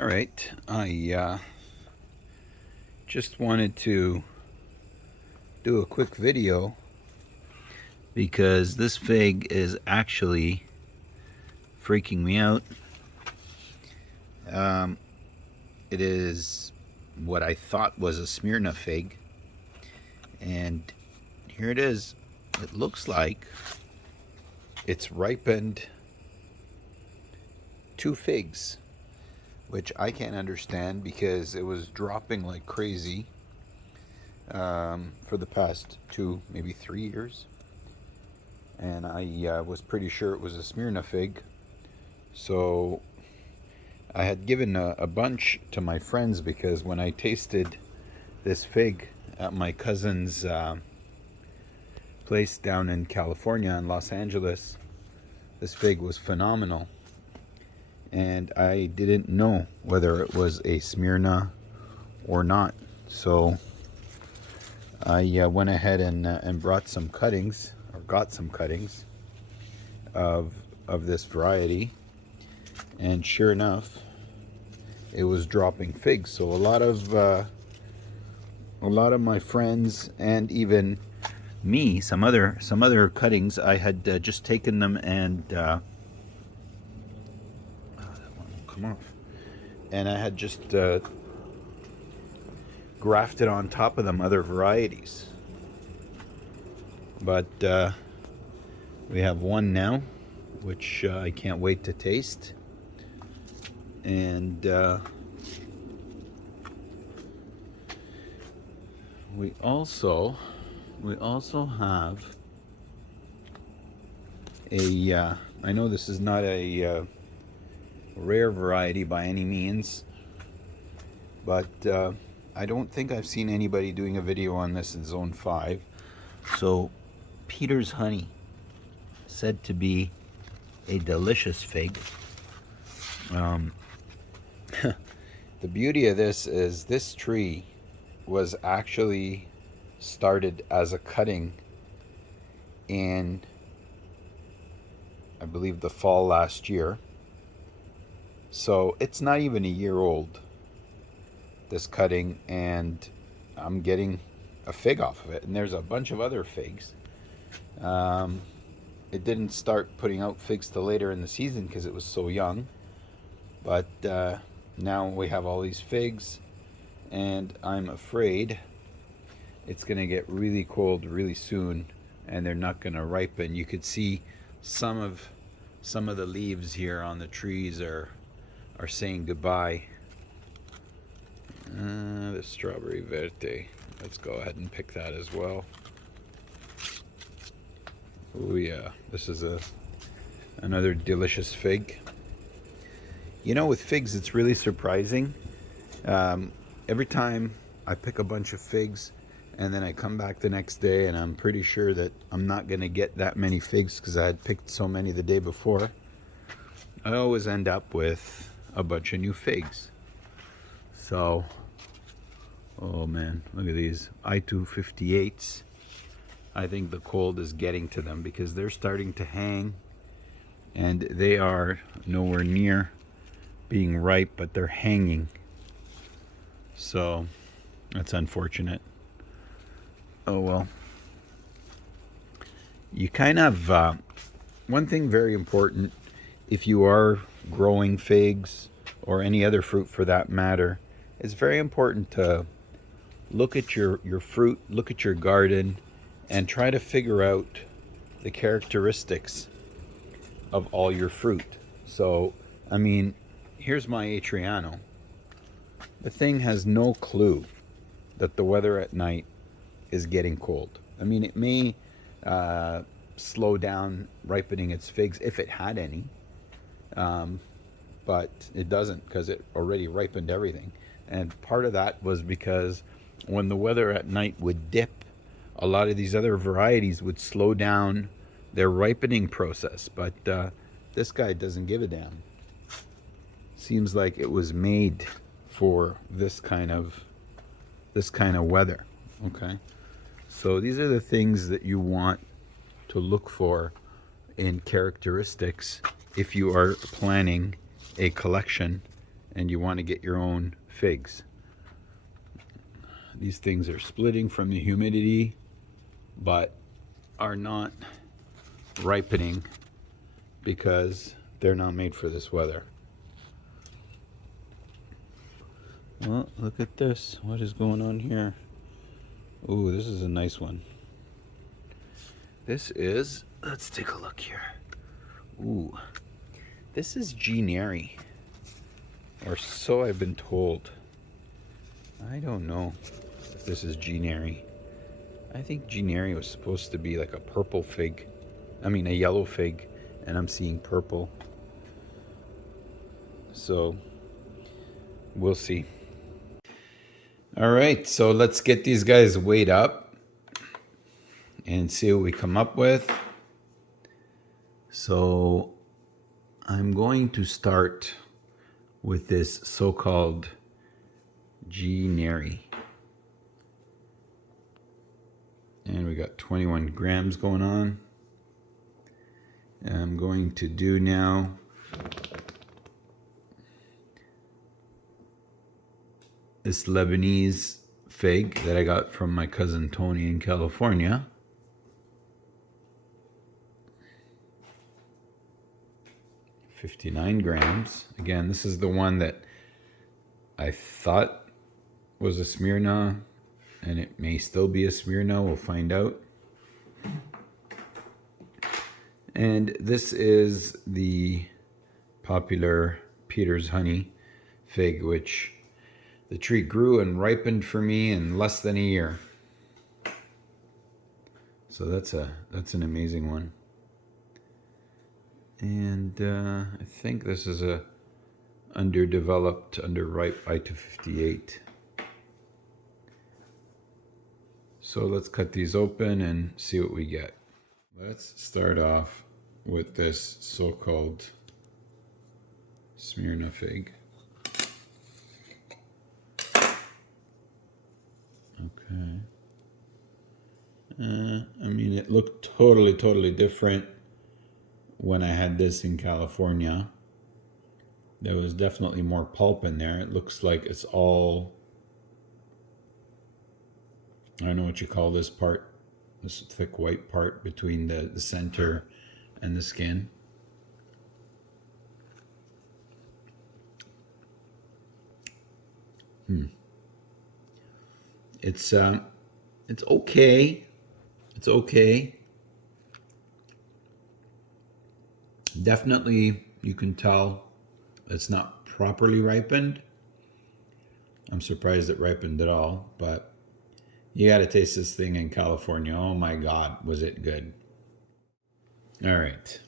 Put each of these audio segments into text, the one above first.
All right, I just wanted to do a quick video because this fig is actually freaking me out. It is what I thought was a Smyrna fig, and here it is. It looks like it's ripened 2 figs, which I can't understand because it was dropping like crazy for the past 2, maybe 3 years. And I was pretty sure it was a Smyrna fig. So I had given a bunch to my friends because when I tasted this fig at my cousin's place down in California, in Los Angeles, this fig was phenomenal. And I didn't know whether it was a Smyrna or not. So I went ahead and brought some cuttings, or got some cuttings of this variety, and sure enough, it was dropping figs. So a lot of my friends, and even me, some other cuttings, I had just taken them and that one won't come off, and I had just grafted on top of them other varieties. But we have one now, which I can't wait to taste. And we also have a I know this is not a rare variety by any means, but I don't think I've seen anybody doing a video on this in Zone 5. So Peter's Honey, said to be a delicious fig. The beauty of this is this tree was actually started as a cutting in, I believe, the fall last year. So it's not even a year old, this cutting, and I'm getting a fig off of it. And there's a bunch of other figs. It didn't start putting out figs till later in the season because it was so young. But now we have all these figs, and I'm afraid it's going to get really cold really soon, and they're not going to ripen. You could see some of the leaves here on the trees are saying goodbye. The strawberry verde. Let's go ahead and pick that as well. Oh yeah, this is another delicious fig. You know, with figs, it's really surprising. Every time I pick a bunch of figs and then I come back the next day and I'm pretty sure that I'm not going to get that many figs because I had picked so many the day before, I always end up with a bunch of new figs. So, oh man, look at these I-258s. I think the cold is getting to them because they're starting to hang, and they are nowhere near being ripe, but they're hanging. So that's unfortunate. Oh well. You kind of, one thing very important, if you are growing figs or any other fruit for that matter, it's very important to look at your fruit, look at your garden, and try to figure out the characteristics of all your fruit. So, I mean, here's my Atriano. The thing has no clue that the weather at night is getting cold. I mean, it may slow down ripening its figs if it had any, but it doesn't because it already ripened everything. And part of that was because when the weather at night would dip, a lot of these other varieties would slow down their ripening process. But this guy doesn't give a damn. Seems like it was made for this kind of weather. Okay, so these are the things that you want to look for in characteristics if you are planning a collection and you want to get your own figs. These things are splitting from the humidity, but are not ripening because they're not made for this weather. Well, look at this. What is going on here? Ooh, this is a nice one. This is, let's take a look here. Ooh, this is GeenHouse, or so I've been told. I don't know if this is GeenHouse. I think GeenHouse was supposed to be like a purple fig. I mean a yellow fig, and I'm seeing purple. So we'll see. All right, so let's get these guys weighed up and see what we come up with. So I'm going to start with this so-called GeenHouse. And we got 21 grams going on. And I'm going to do now this Lebanese fig that I got from my cousin Tony in California. $59 grams. Again, this is the one that I thought was a Smyrna, and it may still be a Smyrna. We'll find out. And this is the popular Peter's Honey fig, which the tree grew and ripened for me in less than a year. So that's an amazing one. And I think this is a underdeveloped, underripe I-258. So let's cut these open and see what we get. Let's start off with this so-called Smyrna fig. Okay. I mean, it looked totally different when I had this in California. There was definitely more pulp in there. It looks like it's all, I don't know what you call this part, this thick white part between the center and the skin. It's okay. It's okay. Definitely, you can tell it's not properly ripened. I'm surprised it ripened at all, but you gotta taste this thing in California. Oh my God, was it good. All right.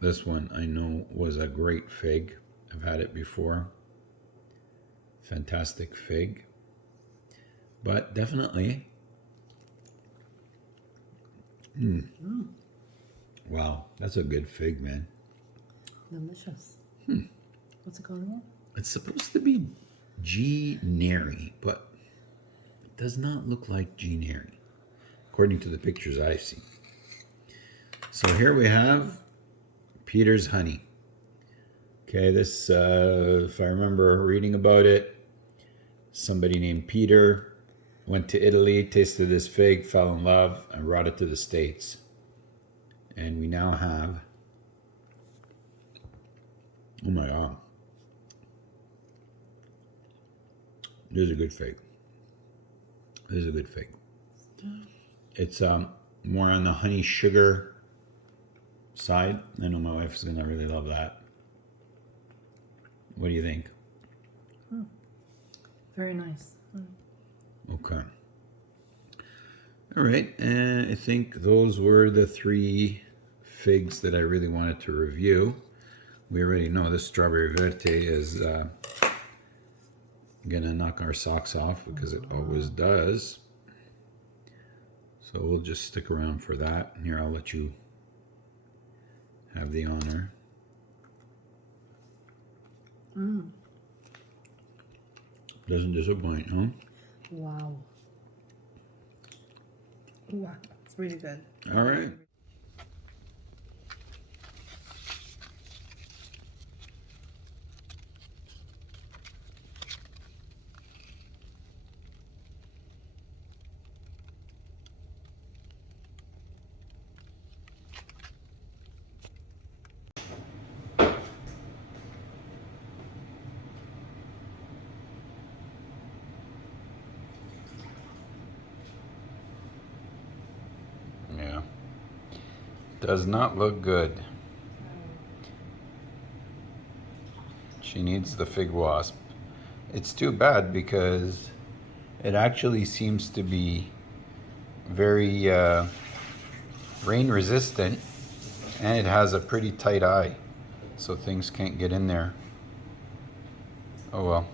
This one I know was a great fig. I've had it before. Fantastic fig. But definitely. Wow, that's a good fig, man. Delicious. What's it called again? It's supposed to be GeenHouse, but it does not look like GeenHouse, according to the pictures I've seen. So here we have Peter's Honey. Okay, this, if I remember reading about it, somebody named Peter went to Italy, tasted this fig, fell in love, and brought it to the States. And we now have, oh my God, this is a good fig. This is a good fig. It's more on the honey sugar side. I know my wife's gonna really love that. What do you think? Very nice. Okay. All right, and I think those were the 3 figs that I really wanted to review. We already know this strawberry verte is gonna knock our socks off because it always does. So we'll just stick around for that. Here, I'll let you have the honor. Doesn't disappoint, huh? Wow. Wow, it's really good. All right. Does not look good. She needs the Fig Wasp. It's too bad because it actually seems to be very rain resistant, and it has a pretty tight eye, so things can't get in there. Oh well.